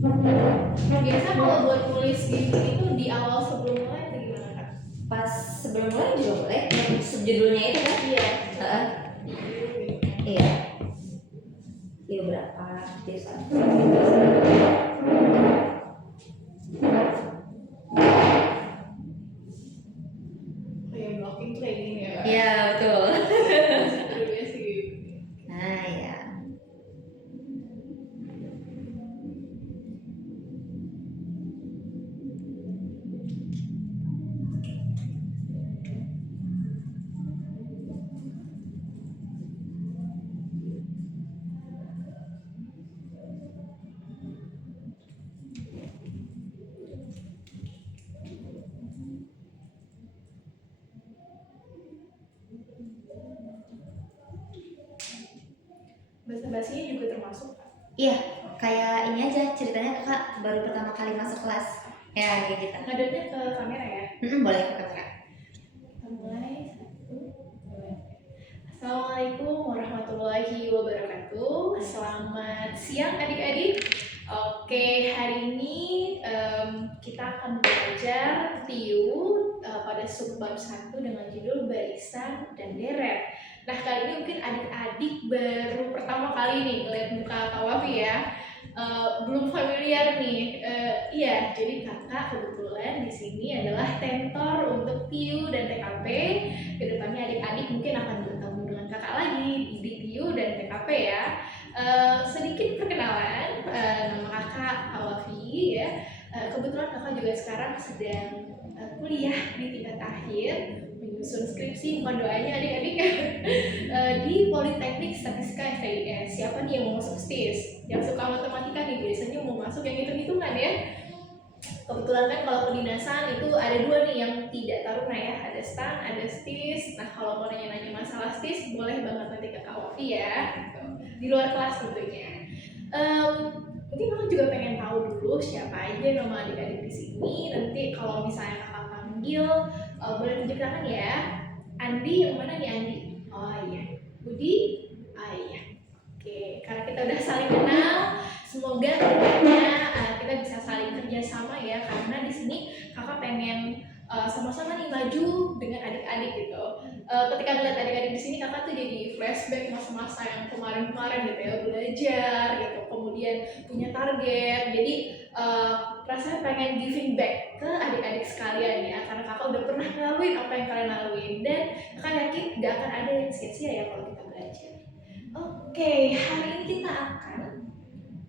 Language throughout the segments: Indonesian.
Biasa kalau buat nulis gitu itu di awal sebelum mulai atau gimana Kak? Pas sebelum mulai juga boleh, yang subjudulnya itu kan? Iya. Iya. Iya berapa? Desa. Kayak blocking kayak gini ya Kak? Iya betul. Sebelumnya sih. Nah ya. Bahasa-bahasinya juga termasuk Kak? Iya, kayak ini aja ceritanya kakak baru pertama kali masuk kelas. Ya kayak gitu. Ngadepnya ke kamera ya? Boleh ke kamera. Kita mulai. 1, 2. Assalamualaikum warahmatullahi wabarakatuh. Selamat siang adik-adik. Oke, hari ini kita akan belajar TIU pada subbab 1 dengan judul barisan dan deret. Nah, kali ini mungkin adik-adik baru pertama kali nih ngeliat muka Kak Wafi ya. Belum familiar nih. Iya, jadi kakak kebetulan di sini adalah tentor untuk TIU dan TKP. Kedepannya adik-adik mungkin akan bertemu dengan kakak lagi di TIU dan TKP ya. Sedikit perkenalan, nama kakak Kak Wafi ya. Kebetulan kakak juga sekarang sedang kuliah di tingkat akhir, menyusun skripsi, mohon doanya adik-adik di Politeknik Statistika FTIS. Siapa nih yang mau masuk STIS? Yang suka matematika nih biasanya mau masuk yang hitung-hitungan ya. Kebetulan kan kalau kedinasan itu ada 2 nih yang tidak taruna ya, ada STAN, ada STIS. Nah kalau mau nanya-nanya masalah STIS boleh banget nanti ke Kak Wafi ya, gitu. Di luar kelas tentunya. Mungkin aku juga pengen tahu dulu siapa aja nama adik-adik di sini. Nanti kalau misalnya kakak panggil boleh tunjuk tangan ya. Andi yang mana nih Andi? Oh iya. Budi? Ah iya. Oke, karena kita udah saling kenal, semoga kedepannya kita bisa saling kerjasama ya, karena di sini kakak pengen sama-sama nih maju dengan adik-adik gitu. Ketika ngeliat adik-adik di sini kakak tuh jadi flashback masa-masa yang kemarin-kemarin gitu ya, belajar gitu, kemudian punya target. Jadi rasanya pengen giving back ke adik-adik sekalian ya, karena kakak udah pernah ngelaluin apa yang kalian laluin, dan kakak yakin gak akan ada yang sia-sia ya kalau kita belajar. Oke, hari ini kita akan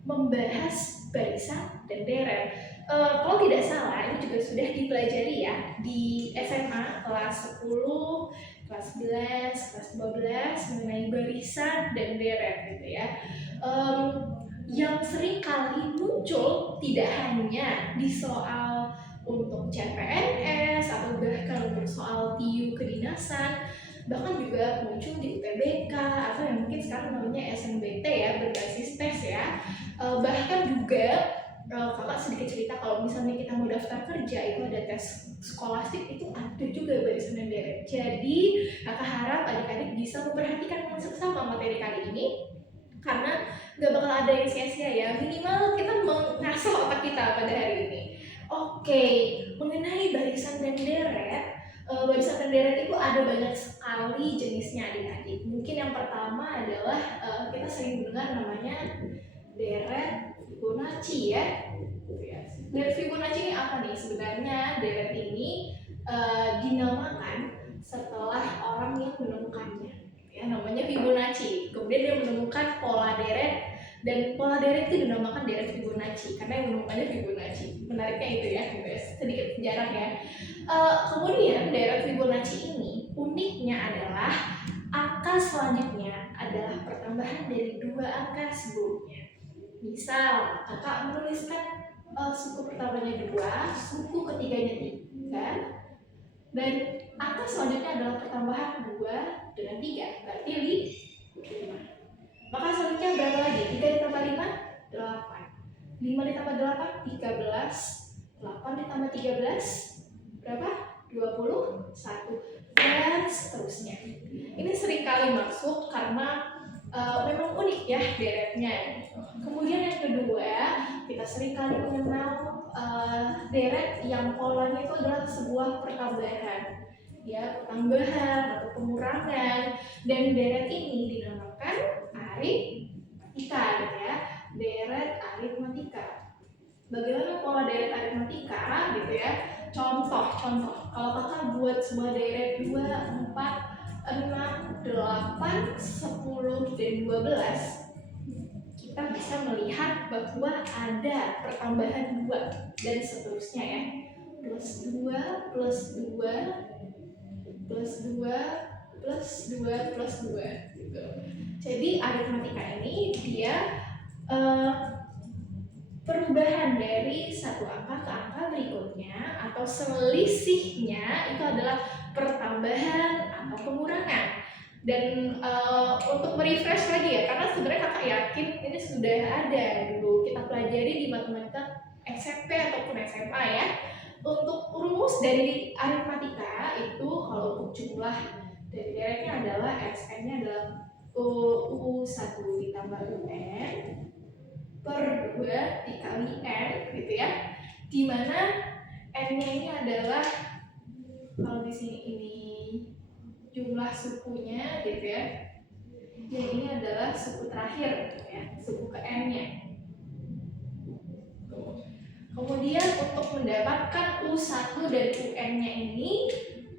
membahas barisan dan deret. Kalau tidak salah, ini juga sudah dipelajari ya di SMA kelas 10, kelas 11, kelas 12 mengenai barisan dan deret gitu ya. Yang sering kali muncul tidak hanya di soal untuk CPNS atau bahkan untuk soal TIU kedinasan, bahkan juga muncul di UTBK atau yang mungkin sekarang namanya SNBT ya, berbasis tes ya. Bahkan juga kakak sedikit cerita kalau misalnya kita mau daftar kerja itu ada tes skolastik, itu ada juga barisan dan deret. Jadi kakak harap adik-adik bisa memperhatikan dengan seksama materi kali ini, karena gak bakal ada yang sia-sia ya, minimal kita mengasah otak kita pada hari ini. Oke, mengenai barisan dan deret, barisan dan deret itu ada banyak sekali jenisnya adik-adik. Mungkin yang pertama adalah kita sering dengar namanya deret Fibonacci ya. Deret Fibonacci ini apa nih? Sebenarnya deret ini dinamakan setelah orang yang menemukannya ya, namanya Fibonacci. Kemudian dia menemukan pola deret, dan pola deret itu dinamakan deret Fibonacci karena yang menemukannya Fibonacci. Menariknya itu ya guys, sedikit sejarah ya. Kemudian deret Fibonacci ini uniknya adalah angka selanjutnya adalah pertambahan dari 2 angka sebelumnya. Misal kakak menuliskan suku pertamanya 2, suku ketiganya 3, dan angka selanjutnya adalah pertambahan 2 dengan 3, berarti 5. Maka selanjutnya berapa lagi? 3 ditambah 5, 8. 5 ditambah 8, 13. 8 ditambah 13, berapa? 21. Dan seterusnya. Ini sering kali masuk karena memang unik ya deretnya. Kemudian yang kedua, kita seringkali mengenal deret yang polanya itu adalah sebuah pertambahan, ya, pertambahan atau pengurangan, dan deret ini dinamakan aritmatika, ya, deret aritmatika. Bagaimana pola deret aritmatika, gitu ya? Contoh, kalau kakak buat sebuah deret 2, 4, 6, 8, 10, dan 12, kita bisa melihat bahwa ada pertambahan 2 dan seterusnya, ya. Plus 2, plus 2, plus 2, plus 2, plus 2, gitu. Jadi aritmatika ini dia perubahan dari satu angka ke angka berikutnya atau selisihnya itu adalah pertambahan atau pengurangan. Dan untuk merefresh lagi ya, karena sebenarnya kakak yakin ini sudah ada dulu kita pelajari di matematika SMP ataupun SMA, ya. Untuk rumus dari aritmatika itu kalau untuk jumlah dari deretnya adalah Sn-nya adalah U1 ditambah UN per 2 dikali N, gitu ya. Dimana N-nya ini adalah, kalau di sini ini jumlah sukunya, gitu ya. Yang ini adalah suku terakhir, gitu ya, suku ke N-nya. Kemudian untuk mendapatkan U1 dan UN-nya ini,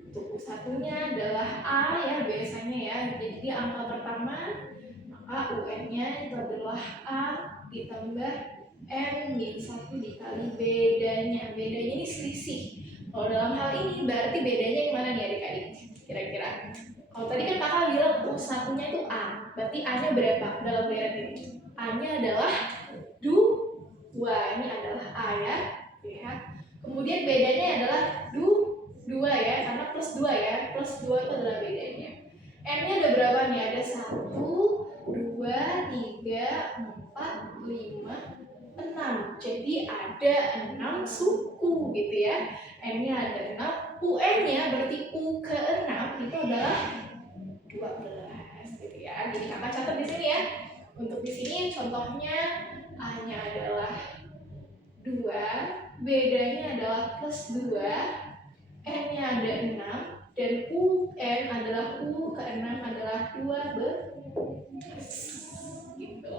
untuk U1-nya adalah A, ya, biasanya, ya. Jadi angka pertama, maka UN-nya itu adalah A ditambah N-1 dikali bedanya. Bedanya ini selisih. Kalau dalam hal ini berarti bedanya yang mana nih adik-adik? Kira-kira. Kalau tadi kan kakak bilang U1-nya itu A, berarti A-nya berapa dalam deret ini? A-nya adalah 2, ini adalah A, ya. Kemudian bedanya adalah 2, ya, karena plus 2, ya. Plus 2 itu adalah bedanya. N-nya ada berapa nih? Ada 1, 2, 3, 4, 5, 6. Jadi ada 6 suku, gitu ya. N-nya ada 6, UN-nya berarti U ke 6 itu adalah 12, gitu ya. Jadi kakak catat di sini, ya. Untuk di sini contohnya A-nya adalah 2, bedanya adalah plus 2, N-nya ada 6, dan UN adalah U ke 6 adalah 12, gitu.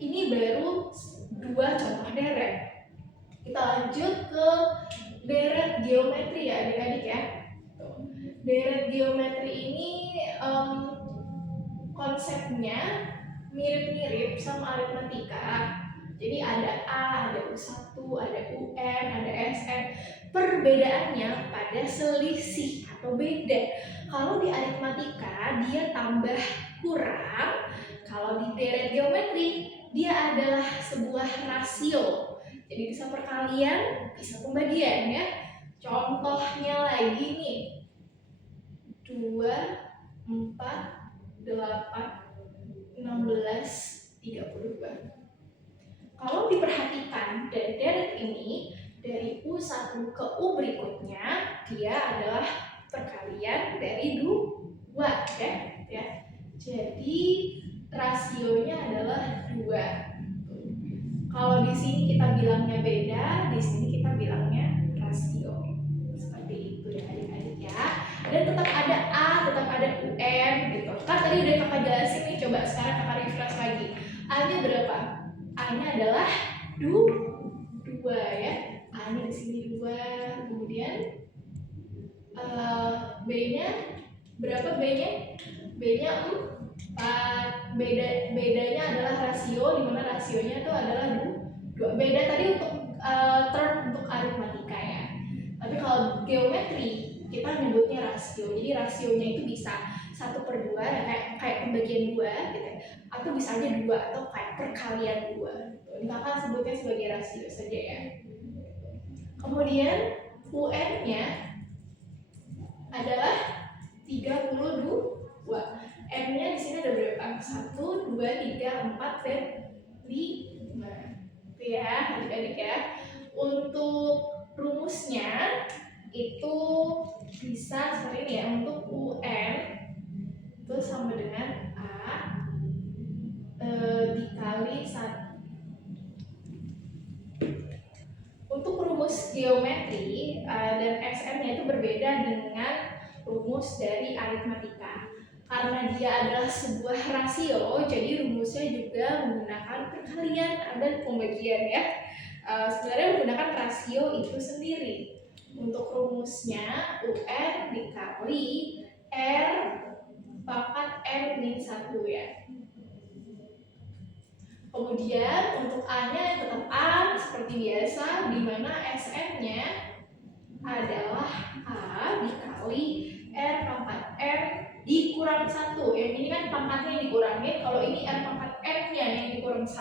Ini baru 2 contoh deret. Kita lanjut ke deret geometri, ya adik-adik, ya. Deret geometri ini konsepnya mirip-mirip sama aritmatika. Jadi ada A, ada U1, ada UN, ada SN. Perbedaannya pada selisih atau beda. Kalau di aritmatika dia tambah kurang, kalau di deret geometri dia adalah sebuah rasio. Jadi bisa perkalian, bisa pembagian, ya. Contohnya lagi nih. 2, 4, 8, 16, 32. Kalau diperhatikan dari deret ini, dari U1 ke U berikutnya, dia adalah perkalian dari 2, ya. Jadi rasionya adalah 2. Kalau di sini kita bilangnya beda, di sini kita bilangnya rasio. Seperti itu, ya adik-adik, ya. Dan tetap ada A, tetap ada UN, gitu. Kan tadi udah kakak jelasin nih, coba sekarang kakak refresh lagi. A-nya berapa? A-nya adalah 2, ya. A-nya di sini 2. Kemudian B-nya berapa B-nya? B-nya 4. Bedanya adalah rasio, di mana rasionya itu adalah 2. Beda tadi untuk term untuk aritmatika, ya. Tapi kalau geometri kita nyebutnya rasio. Jadi rasionya itu bisa 1/2, ya, kayak pembagian 2, gitu. Atau bisa aja 2 atau kayak perkalian 2. Ini kakak sebutnya sebagai rasio saja, ya. Kemudian UN-nya adalah 32. M-nya di sini ada berapa? 1, 2, 3, 4, dan 5. Itu, ya adik-adik, ya. Untuk rumusnya itu bisa seperti ini, ya. Untuk UN itu sama dengan A dikali 1 rumus geometri dan SM-nya itu berbeda dengan rumus dari aritmatika. Karena dia adalah sebuah rasio, jadi rumusnya juga menggunakan perkalian dan pembagian ya. Sebenarnya menggunakan rasio itu sendiri. Untuk rumusnya UN dikali R pangkat R min 1 ya. Kemudian untuk A-nya tetap A seperti biasa, di mana SM-nya adalah A dikali R pangkat R dikurang 1. Yang ini kan pangkatnya yang dikurangin, kalau ini R pangkat R-nya yang dikurang 1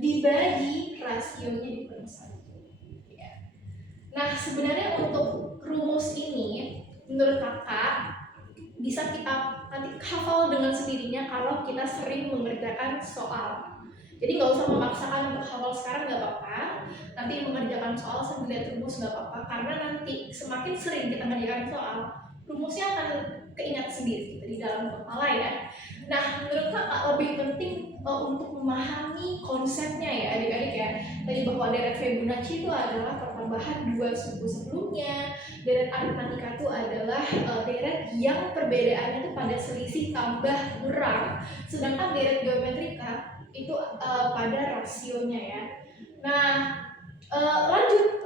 dibagi rasionya dikurang 1. Ya. Nah, sebenarnya untuk rumus ini menurut kakak bisa kita nanti hafal dengan sendirinya kalau kita sering mengerjakan soal. Jadi nggak usah memaksakan untuk hafal sekarang, nggak apa-apa. Nanti mengerjakan soal sambil lihat rumus nggak apa-apa, karena nanti semakin sering kita mengerjakan soal, rumusnya akan keingat sendiri di dalam kepala ya. Nah, menurut kakak lebih penting untuk memahami konsepnya ya adik-adik ya. Tadi bahwa deret Fibonacci itu adalah pertambahan dua suku sebelumnya. Deret aritmatika itu adalah deret yang perbedaannya itu pada selisih tambah kurang. Sedangkan deret geometrika itu pada rasionya ya. Nah, lanjut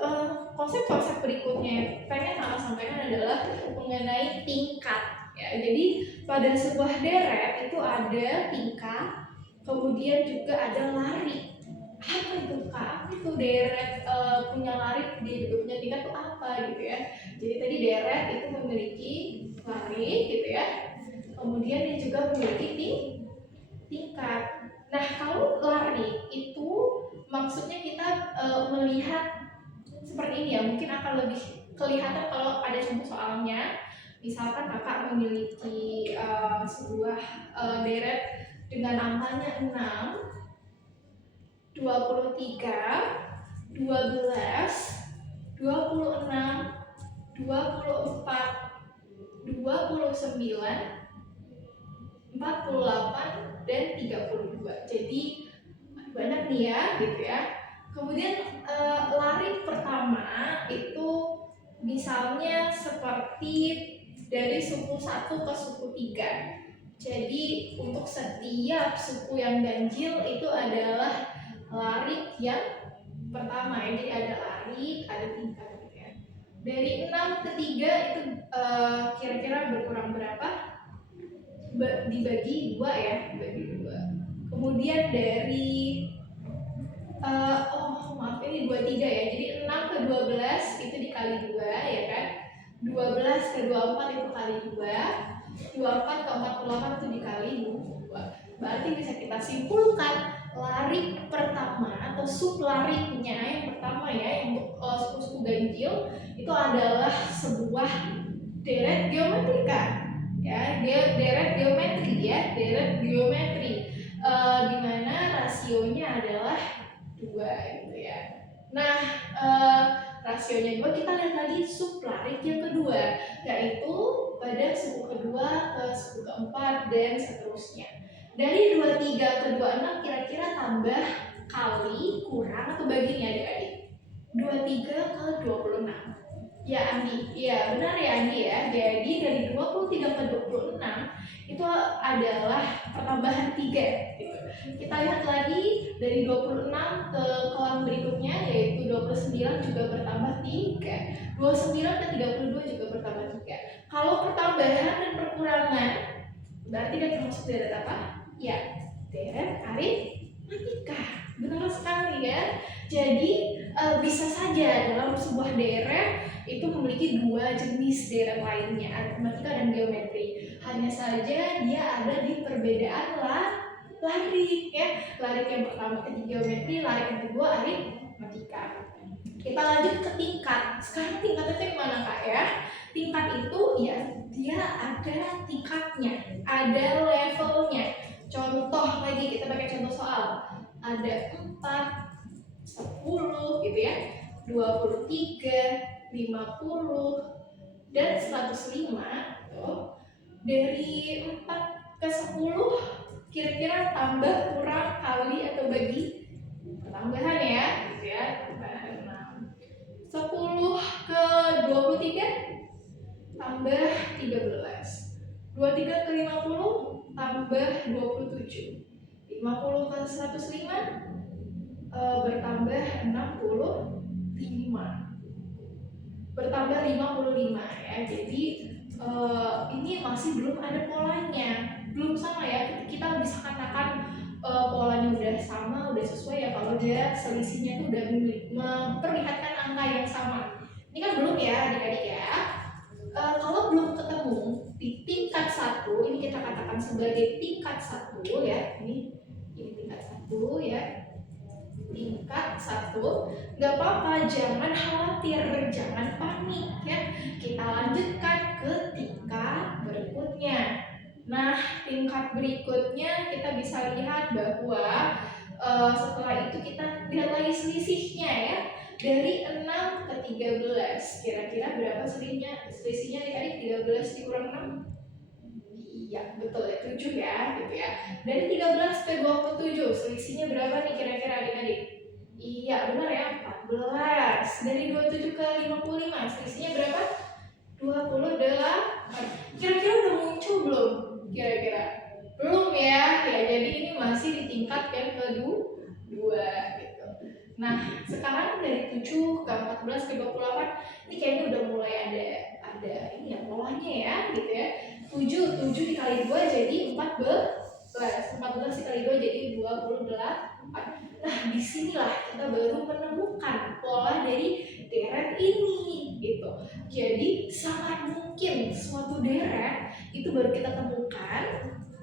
konsep-konsep berikutnya pengen kakak sampaikan adalah mengenai tingkat ya. Jadi pada sebuah deret itu ada tingkat, kemudian juga ada lari. Apa itu kak? Itu deret punya lari, dia juga punya tingkat itu apa gitu ya. Jadi tadi deret itu memiliki lari gitu ya, kemudian dia juga memiliki tingkat. Nah, kalau lari itu maksudnya kita melihat seperti ini ya, mungkin akan lebih kelihatan kalau ada contoh soalnya. Misalkan kakak memiliki sebuah deret dengan angkanya 6, 23, 12, 26, 24, 29, 48 dan 32. Jadi banyak nih ya gitu ya. Kemudian lari pertama itu misalnya seperti dari suku 1 ke suku 3. Jadi untuk setiap suku yang ganjil itu adalah lari yang pertama ya. Jadi ada lari, ada tingkat gitu ya. Dari 6 ke 3 itu kira-kira berkurang berapa? Dibagi 2 ya, dibagi 2. Kemudian dari maaf ini 23 ya. Jadi 6 ke 12 itu dikali 2 ya kan. 12 ke 24 itu kali 2. 24 ke 48 itu dikali 2. Berarti bisa kita simpulkan lari pertama atau sub larinya yang pertama ya, yang untuk suku-suku ganjil itu adalah sebuah deret geometrika. Ya, deret geometri ya, deret geometri di mana rasionya adalah 2 gitu ya. Nah, rasionya 2, kita lihat lagi sublarik yang kedua, yaitu pada suku kedua ke suku keempat dan seterusnya. Dari 23 ke 26 kira-kira tambah, kali, kurang atau bagi nih adik-adik? 23 ke 26. Ya Andi, iya benar ya Andi ya. Jadi dari 23 ke 26 itu adalah pertambahan 3 gitu. Kita lihat lagi dari 26 ke kolom berikutnya, yaitu 29 juga bertambah 3, 29 ke 32 juga bertambah 3. Kalau pertambahan dan perkurangan berarti dia termasuk deret apa? Ya, deret aritmatika. Benar sekali ya. Jadi bisa saja dalam sebuah deret itu memiliki 2 jenis deret lainnya, aritmatika dan geometri. Hanya saja dia ada di perbedaan lari ya. Lari yang pertama di geometri, lari yang kedua aritmatika. Kita lanjut ke tingkat. Sekarang tingkat itu yang mana kak ya? Tingkat itu ya dia ada tingkatnya, ada levelnya. Contoh lagi, kita pakai contoh soal. Ada 4, 10 gitu ya, 23, 50 dan 105 tuh. Dari 4 ke 10 kira-kira tambah, kurang, kali atau bagi? Pertambahan ya gitu ya, tambahan 6. 23 ke 50 tambah 27. 50 ke 105 bertambah 65. Bertambah 55 ya. Jadi ini masih belum ada polanya. Belum sama ya. Kita bisa katakan polanya udah sama, udah sesuai ya kalau dia selisihnya itu udah memperlihatkan angka yang sama. Ini kan belum ya adik-adik ya. Kalau belum ketemu di tingkat 1, ini kita katakan sebagai tingkat 1 ya. Ini tingkat 1 ya. Tingkat 1, nggak apa-apa, jangan khawatir, jangan panik ya. Kita lanjutkan ke tingkat berikutnya. Nah, tingkat berikutnya kita bisa lihat bahwa setelah itu kita lihat lagi selisihnya ya. Dari 6 ke 13, kira-kira berapa selisihnya? Selisihnya adik-adik, 13 dikurang 6? Iya, betul ya, 7 ya, gitu ya. Dari 13 ke 27, selisihnya berapa nih kira-kira adik-adik? Iya, benar ya, 14. Dari 27 ke 55, selisihnya berapa? 28. Kira-kira udah muncul belum? Kira-kira? Belum ya, ya jadi ini masih di tingkat yang kedua gitu. Nah, sekarang dari 7 ke 14 ke 28, ini kayaknya udah mulai ada ini ya, polanya ya, gitu ya. 7 dikali 2 jadi 14. 14 dikali 2 jadi 28. Nah, disinilah kita baru menemukan pola dari deret ini gitu. Jadi sangat mungkin suatu deret itu baru kita temukan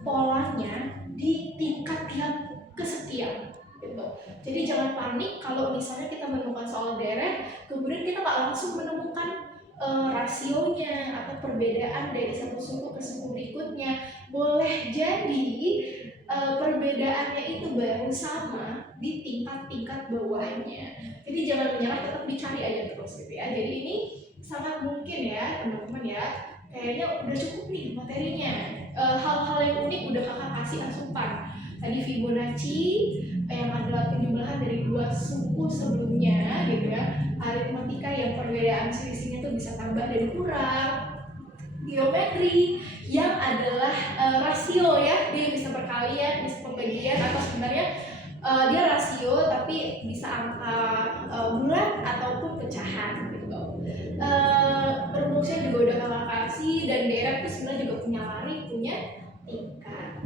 polanya di tingkat yang kesekian gitu. Jadi jangan panik kalau misalnya kita menemukan soal deret, kemudian kita nggak langsung menemukan rasionya atau perbedaan dari satu suku ke suku berikutnya. Boleh jadi perbedaannya itu baru sama di tingkat-tingkat bawahnya. Jadi jangan menyerah, tetap dicari aja terus gitu ya. Jadi ini sangat mungkin ya teman-teman ya. Kayaknya udah cukup nih materinya. Hal-hal yang unik udah kakak kasih asupan. Tadi Fibonacci yang adalah penjumlahan dari dua suku sebelumnya gitu ya. Aritmatika yang perbedaan selisihnya tuh bisa tambah dan kurang. Geometri yang adalah rasio ya, dia bisa perkalian, bisa pembagian, atau sebenarnya dia rasio tapi bisa angka bulat ataupun pecahan gitu. Rumusnya juga udah kakak kasih, dan deret itu sebenarnya juga punya lari, punya tingkat.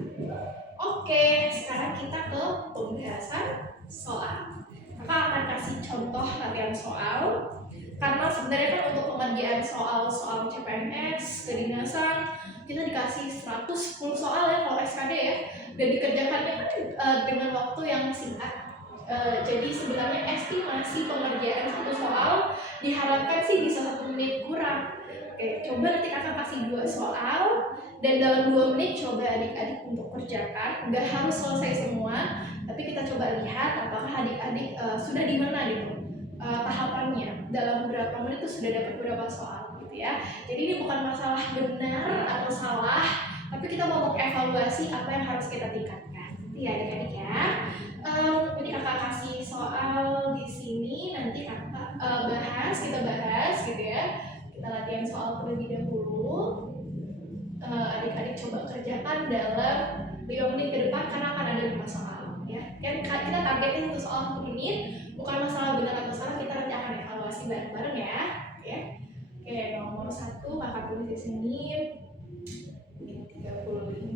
Oke, sekarang kita ke pembahasan soal. Kakak akan kasih contoh latihan soal. Karena sebenarnya kan untuk pengerjaan soal CPNS, kedinasan, kita dikasih 110 soal ya kalau SKD ya, dan dikerjakannya kan dengan waktu yang singkat. Jadi sebenarnya estimasi pengerjaan satu soal diharapkan sih bisa 1 menit kurang. Oke, coba nanti kakak kasih 2 soal, dan dalam 2 menit coba adik-adik untuk kerjakan. Nggak harus selesai semua, tapi kita coba lihat apakah adik-adik sudah di mana gitu tahapannya, dalam berapa menit itu sudah dapat berapa soal gitu ya. Jadi ini bukan masalah benar atau salah, tapi kita mau mengevaluasi apa yang harus kita tingkatkan. Iya adik-adik ya. Ini kakak kasih soal di sini, nanti kakak kita bahas gitu ya. Kita latihan soal terlebih dahulu. Adik-adik coba kerjakan dalam 5 menit ke depan karena akan ada 5 soal ya. Kan kita targetin 1 soal 1 menit, bukan masalah benar atau salah, kita nanti akan evaluasi bareng-bareng ya. Oke, nomor 1 kakak tulis di sini. Ini 35.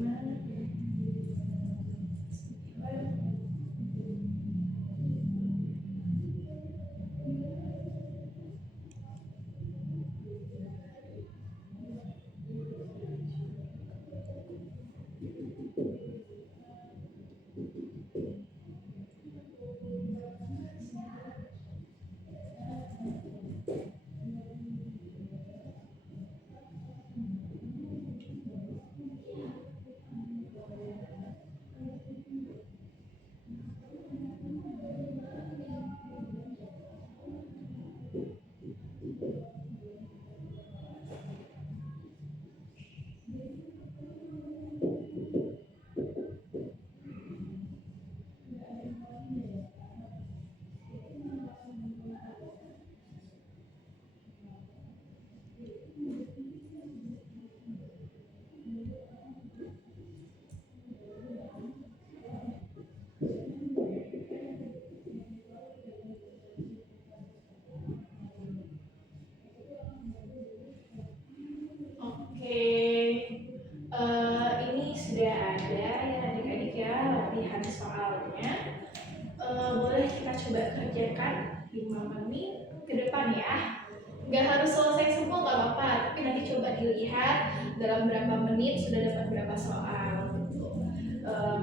kerjakan 5 menit ke depan ya. Nggak harus selesai semua nggak apa-apa, tapi nanti coba dilihat dalam berapa menit sudah dapat berapa soal gitu.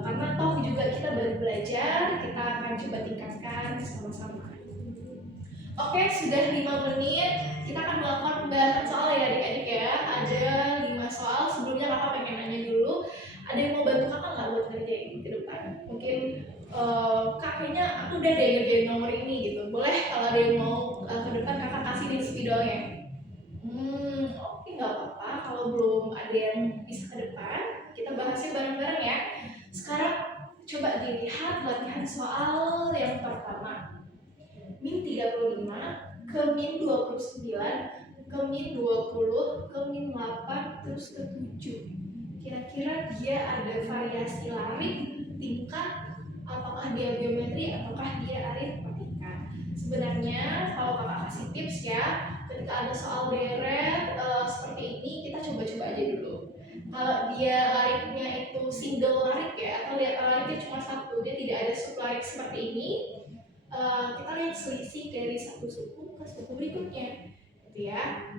Karena toh juga kita baru belajar, kita akan coba tingkatkan sama-sama. Oke, sudah 5 menit, kita akan melakukan pembahasan soal ya adik-adik ya. Ada 5 soal, sebelumnya kakak pengen nanya dulu, ada yang mau bantu kakak nggak buat ngerjain ke depan? Mungkin kak kayaknya aku udah deh ngerjain nomor ini gitu. Boleh kalau ada yang mau ke depan kakak kasih di spidolnya. Oke, nggak apa-apa. Kalau belum ada yang bisa ke depan, kita bahasnya bareng-bareng ya. Sekarang coba dilihat latihan soal yang pertama. Min 35 ke min 29 ke min 20 ke min 8 terus ke 7. Kira-kira dia ada variasi larik, tingkat, apakah dia geometri, apakah dia aritmatika. Sebenarnya kalau kakak kasih tips ya, ketika ada soal deret seperti ini, kita coba-coba aja dulu. Kalau dia lariknya itu single larik ya, atau lariknya cuma satu, dia tidak ada sublarik seperti ini, kita lihat selisih dari satu suku ke suku berikutnya gitu ya.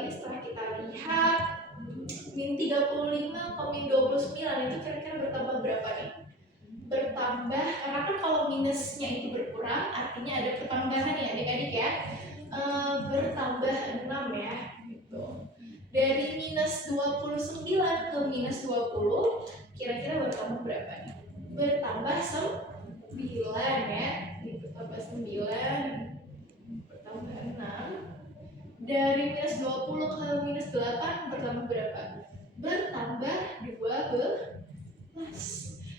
Ini setelah kita lihat min 35 ke min 29 itu kira-kira bertambah berapa nih? Bertambah, karena kan kalau minusnya itu berkurang artinya ada pertambahan ya adik-adik ya. Bertambah 6 ya gitu. Dari minus 29 ke minus 20 kira-kira bertambah berapa nih? Bertambah 9 ya, bertambah 9, bertambah 6. Dari minus 20 ke minus 8 bertambah berapa? Bertambah 12.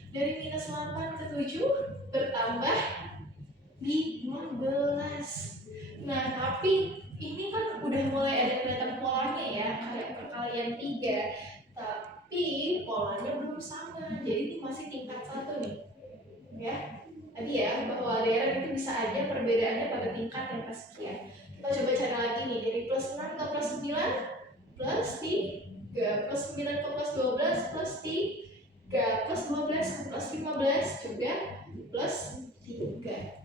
Dari minus 8 ke 7 bertambah 15. Nah, tapi ini kan udah mulai ada kelihatan polanya ya, kayak perkalian 3. Tapi polanya belum sama, jadi ini masih tingkat 1 nih. Ya. Tadi ya, bahwa daerah itu bisa aja perbedaannya pada tingkat yang kesekian. Kita coba cari lagi nih, dari plus 6 ke plus 9 plus 3, plus 9 ke plus 12 plus 3, plus 12 ke plus 15 juga plus 3.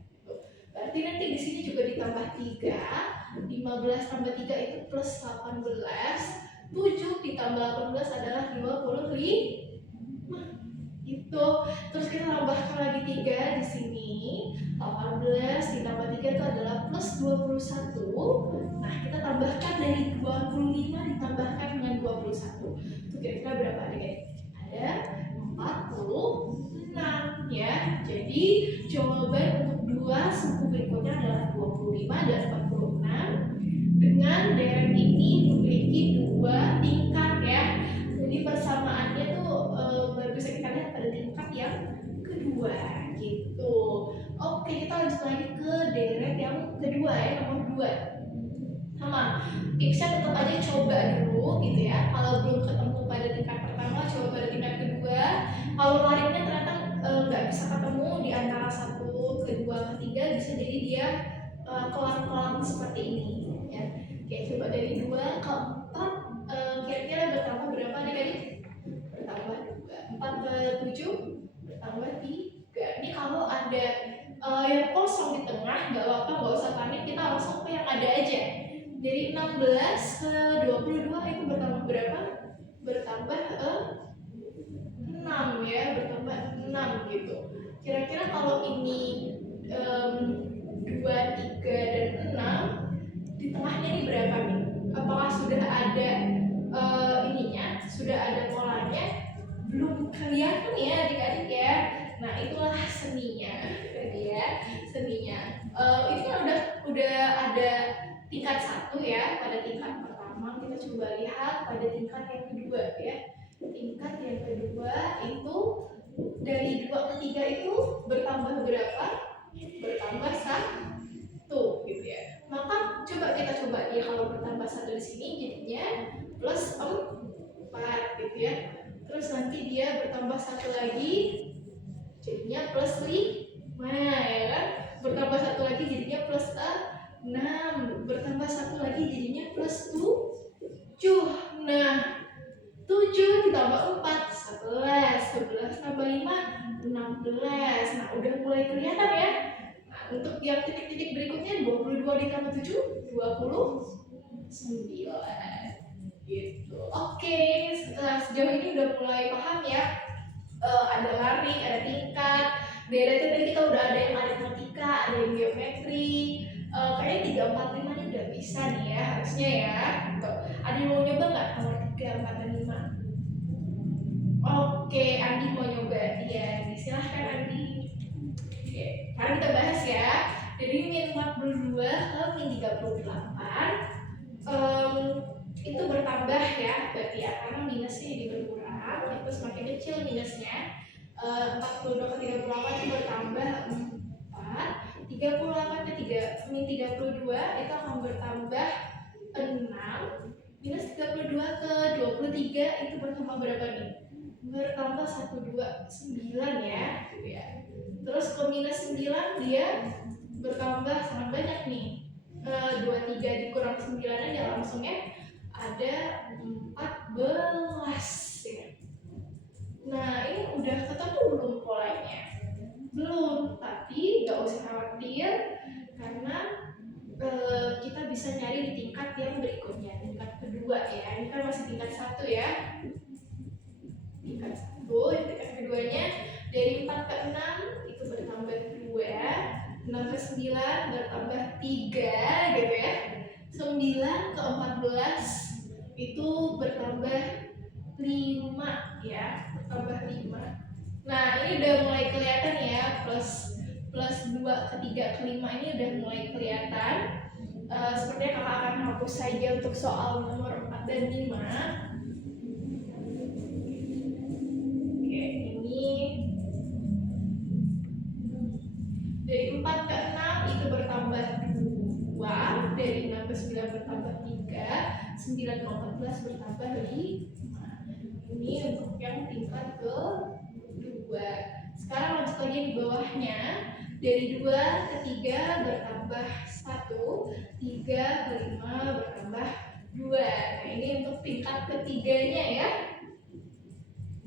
Berarti nanti di sini juga ditambah 3, 15 tambah 3 itu plus 18, 7 ditambah 18 adalah 25. Itu terus kita tambahkan lagi 3 di sini, 18 ditambah 3 itu adalah plus 21. Nah, kita tambahkan dari 25 ditambahkan dengan 21 itu kira-kira berapa adik-adik? Ada 46 ya. Jadi jawaban untuk dua suku berikutnya adalah 25 dan 46. Dengan deret ini memiliki 2 tingkat ya. Jadi persamaannya tuh bisa kita lihat pada tingkat yang kedua gitu. Oke, kita lanjut lagi ke deret yang kedua ya, nomor 2. Sama, tipsnya tetap aja coba dulu gitu ya. Kalau belum ketemu pada tingkat pertama, coba pada tingkat kedua. Kalau lariknya ternyata nggak bisa ketemu di antara 1, kedua, ketiga, bisa jadi dia kolam-kolam seperti ini ya. Oke, coba dari 2 ke 4, kira-kira bertambah berapa adik-adik? Bertambah 2. 4 ke 7 bertambah 3. Ini kalau ada yang kosong di tengah, nggak apa-apa, nggak usah panik, kita langsung ke yang ada aja. Dari 16 ke 22 itu bertambah berapa? Bertambah 6 ya, bertambah 6 gitu. Kira-kira kalau ini 2, 3, dan 6, di tengahnya ini berapa nih? Apakah sudah ada ininya? Sudah ada polanya? Belum kelihatan ya adik-adik ya. Nah, itulah seninya tadi ya, seninya. Ini kan udah ada tingkat 1 ya. Pada tingkat pertama kita coba lihat pada tingkat yang kedua ya. Tingkat yang kedua itu dari 2 ke 3 itu bertambah berapa? Bertambah 1 gitu ya. Maka coba kita coba ya, kalau bertambah 1 di sini jadinya plus 4 gitu ya. Terus nanti dia bertambah 1 lagi jadinya plus 5 ya kan. Bertambah 1 lagi jadinya plus 6. Bertambah 1 lagi jadinya plus 7. Nah, 7 ditambah 4 11. 11 tambah 5 16. Nah, udah mulai kelihatan ya. Nah, untuk yang titik-titik berikutnya 22 ditambah 7, 29 gitu. Oke, sejauh ini udah mulai paham ya. Ada lari, ada tingkat. Beda itu tadi kita udah ada yang aritmatika, ada yang geometri. Kayaknya 3, 4, 5 ini udah bisa nih ya, harusnya ya. Gitu. Ada yang mau nyoba nggak nomor 3, 4, dan 5? Oke, Andi mau nyoba. Iya, silahkan Andi. Oke, sekarang kita bahas ya. Dari min 42 ke min 38 itu bertambah ya, berarti ya, karena minusnya jadi berkurang, itu semakin kecil minusnya. 42 ke 38 itu bertambah 4, 38 ke 3, min 32 itu akan bertambah 6, minus 32 ke 23 itu bertambah berapa nih? Bertambah 1, 2, 9 ya, gitu ya. Terus ke minus 9 dia bertambah sangat banyak nih. 23 dikurang 9 aja langsungnya ada 14 ya. Nah ini udah ketemu belum polanya? Belum, tapi nggak usah khawatir karena kita bisa nyari di tingkat yang berikutnya, tingkat kedua ya. Ini kan masih tingkat 1 ya. Tingkat 1, tingkat keduanya dari 4 ke 6 itu bertambah 2, 6 ke 9 bertambah 3 gitu ya. 9 ke 14 itu bertambah 5 ya, bertambah 5. Nah ini udah mulai kelihatan ya, plus 2 ke 3 ke 5 ini udah mulai kelihatan. Sepertinya kakak akan hapus saja untuk soal nomor 4 dan 5. Oke, ini dari 4 ke 6 itu bertambah 2, dari 6 ke 9 bertambah 3, 9 ke 14 bertambah 5. Ini untuk yang tingkat kedua. Sekarang lanjut lagi di bawahnya. Dari 2 ke 3 bertambah 1, 3 ke 5 bertambah 2. Nah ini untuk tingkat ketiganya ya.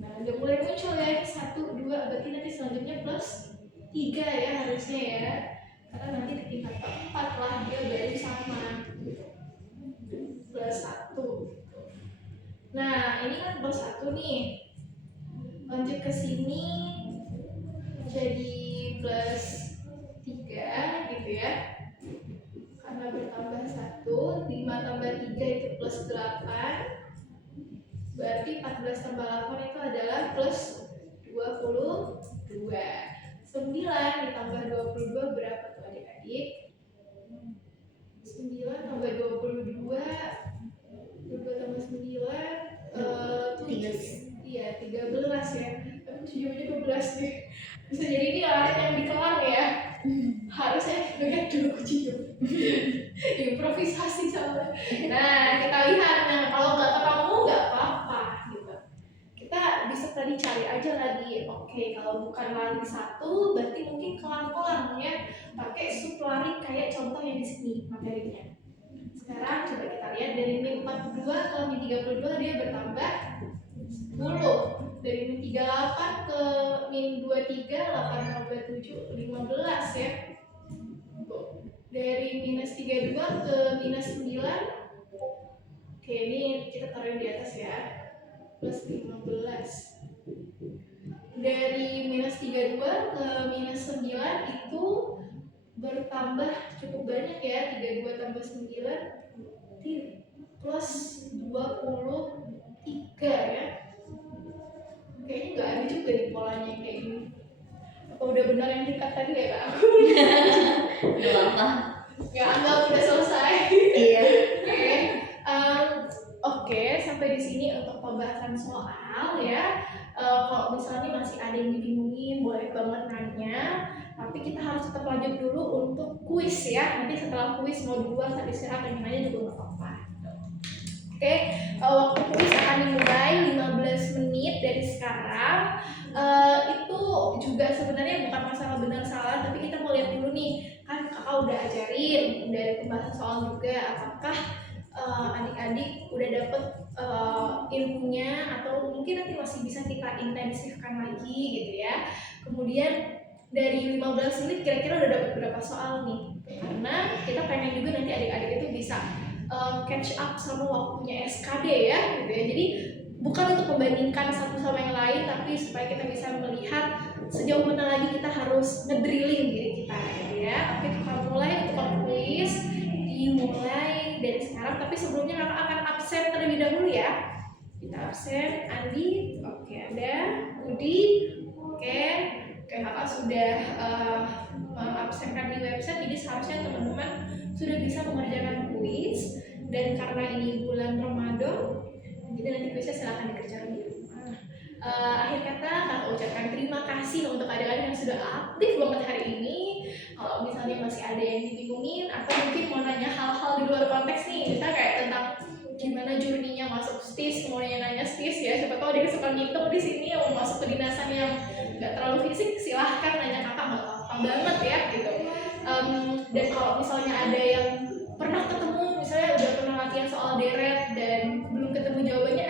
Nah udah mulai muncul ya, 1, 2, berarti nanti selanjutnya plus 3 ya harusnya ya. Karena nanti di tingkat keempat lah dia baru sama plus 1. Nah ini kan plus 1 nih, lanjut ke sini jadi plus 3 gitu ya, karena bertambah 1. 5 tambah 3 itu plus 8, berarti 14 tambah 8 itu adalah plus 22. 9 ditambah 22 berapa tuh adik-adik? 9 tambah 22, 22 tambah 9, 7. Iya, 13 ya. Tapi 7 aja 12 deh. Bisa jadi ini alat yang dikelang ya. Harusnya lihat dulu kucingnya. Improvisasi soalnya. Nah, kita lihat. Nah, kalau nggak ketemu nggak apa-apa gitu. Kita bisa tadi cari aja lagi. Oke, kalau bukan lari 1, berarti mungkin kelang-kelang ya. Pakai sublari kayak contoh yang di sini materinya. Sekarang coba kita lihat dari min 42 ke min 32 dia bertambah 10. Dari min 38 ke min 23, 8 tambah 7, 15 ya. Dari minus 32 ke minus 9. Oke, ini kita taruh di atas ya. Plus 15. Dari minus 32 ke minus 9 itu bertambah cukup banyak ya. 32 tambah 9 plus 23 ya. Kayaknya nggak ada juga di polanya kayak gini. Apa udah benar yang tingkat tadi ya kak? Gak apa-apa. Nggak, anggap udah selesai. Iya. Oke, sampai di sini untuk pembahasan soal ya. Kalau misalnya masih ada yang dibingungin, boleh banget nanya. Tapi kita harus tetap lanjut dulu untuk kuis ya. Nanti setelah kuis mau 2 tadi istirahat yang nanya juga nggak apa-apa. Oke, waktu kuis akan dimulai 15 menit dari sekarang. Itu juga sebenarnya bukan masalah benar salah, tapi kita mau lihat dulu nih, kan kakak udah ajarin dari pembahasan soal juga, apakah adik-adik udah dapet ilmunya atau mungkin nanti masih bisa kita intensifkan lagi gitu ya. Kemudian dari 15 menit kira-kira udah dapat berapa soal nih, karena kita pengen juga nanti adik-adik itu bisa catch up sama waktunya SKD ya gitu ya. Jadi bukan untuk membandingkan satu sama yang lain, tapi supaya kita bisa melihat sejauh mana lagi kita harus ngedrilling diri kita gitu ya. Oke, kita mulai untuk kuis, dimulai dari sekarang, tapi sebelumnya kakak akan absen terlebih dahulu ya. Kita absen Andi, oke, ada Budi, oke, kakak sudah mengabsenkan di website, jadi seharusnya teman-teman sudah bisa mengerjakan kuis. Dan karena ini bulan Ramadan, jadi nanti kuisnya silahkan dikerjakan di rumah. Akhir kata kakak ucapkan terima kasih untuk adik-adik yang sudah aktif banget hari ini. Kalau misalnya masih ada yang dibingungin atau mungkin mau nanya hal-hal di luar konteks nih, misalnya kayak tentang gimana journey-nya masuk STIS, mau nanya STIS ya, siapa tahu dia suka ngitung di sini, mau masuk kedinasan yang nggak terlalu fisik, silahkan nanya kakak, nggak apa-apa banget ya gitu. Dan kalau misalnya ada yang pernah ketemu, misalnya udah pernah latihan soal deret dan belum ketemu jawabannya,